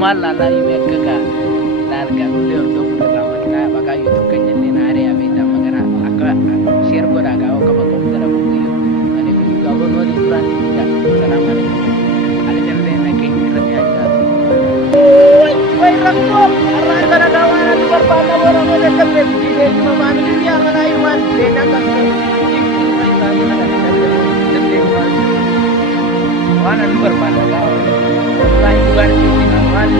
maal laalaa yoo eeggaga laalgaa gullee hordoo fuulduraa mataa maqaa YouTube kan jennee naaree abeetaa magana akka sheer godhaa gaa'oo qaba kompiitara buuyyoo ani fi gaabon walii turaan salaam alaikum ani jallee naqee irratti hajjaatu. Way rakkoo arraan kana gaawwan barbaadna boora moolee dablee jiidee jima maamilii biyyaa kanaa himaan seenaa kan waan anu barbaadna gaawwan baay'ee dhugaan jiidina waan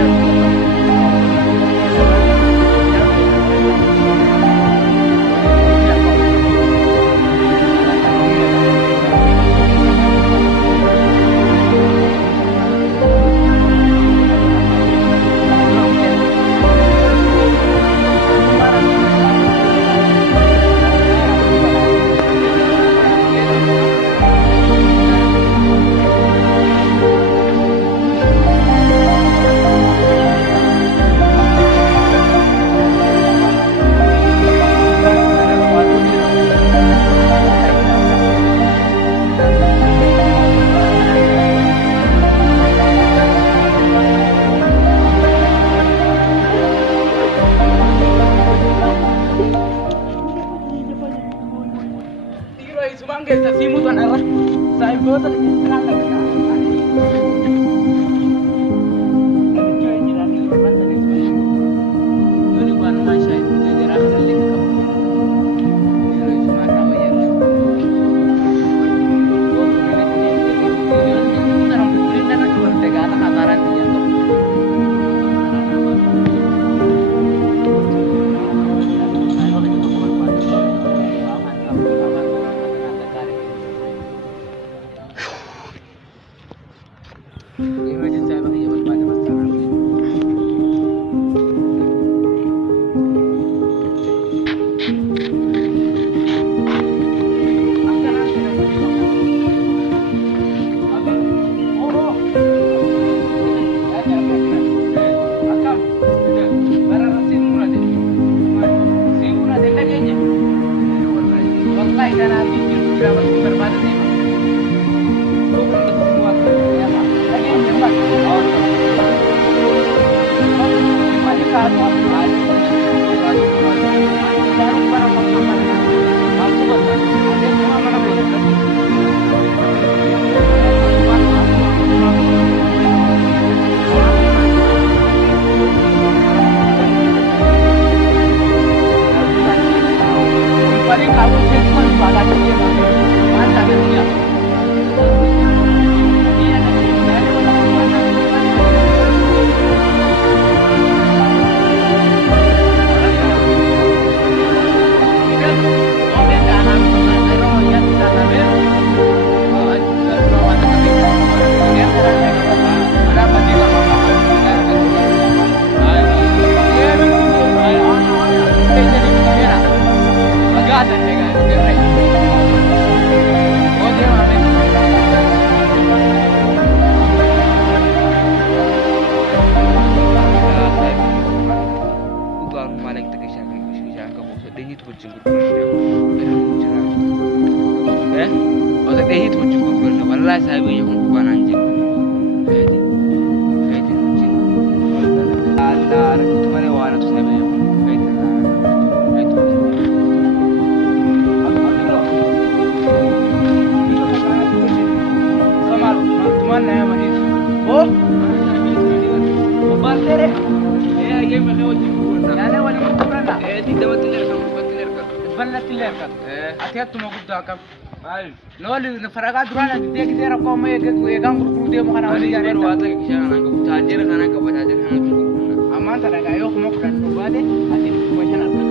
Loli faraga durana dia kita rakau mai egang guru dia makan awal dia ada wata kisah anak aku cajer kana ke cajer kana aman tak ada ayo mau kan coba deh asin macam apa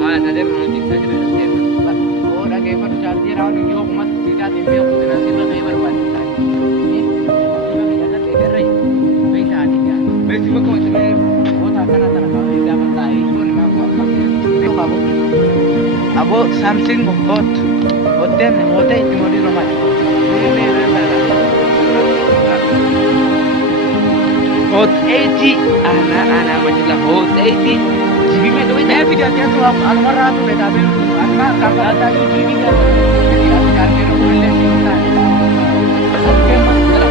ah cajer mana di cajer dia oh dah kayak baru cajer awal yo mat tidak tempe aku tidak sih kayak baru buat ini kita jangan tidur rai baik hati ya baik cuma kau macam oh tak kana kau dia matai itu ni aku kamu abo something hot hotel hotel itu mau di rumah hot 80 anak macam hot 80 जीबी में तो मैं वीडियो क्या तो आप अलमरा तो बेटा बे अपना काम आता है जीबी का jadi आप जान के रोक ले सकता है ओके मत जरा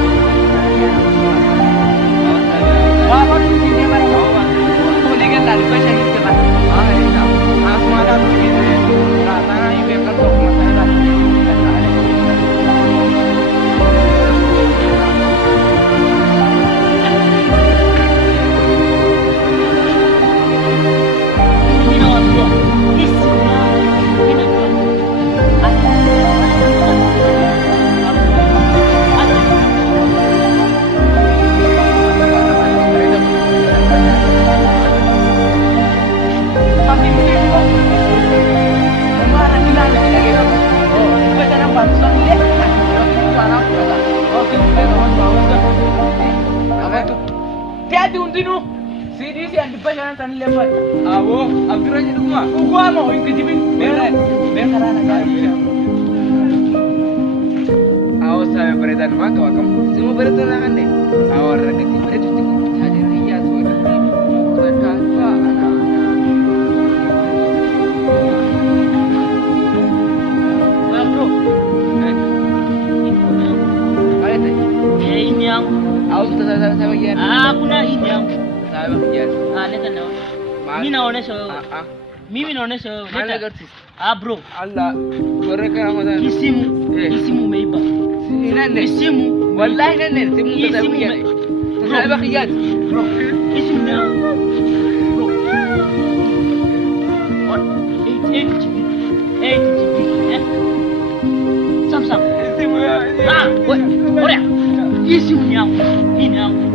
hundinuu CD si andi bashanan tan lembat. Awo, abdura jedhuma. Ugwama hinka jibin. Be karana gaari. Awo sabe beredan maka wakam. Simu beredan ande. Awo ragati beredu tiku. Tajir iya so. Ka ka ana. Bro. Ayat. Ini yang. Awo sabe yan. Kuna ini yang. Sabe yan. Leta na. Mimi naonesha wewe. Mimi naonesha wewe. Leta. Bro. Allah. Bore ka Ramadan. Isimu umeiba. Nani? Isimu. Wallahi nani? Simu sabe yan. Sabe yan. Bro. Isimu na. Bro. What? 8 GB. Sam. Isimu ya. Ora. Isimu yangu. Ini yangu.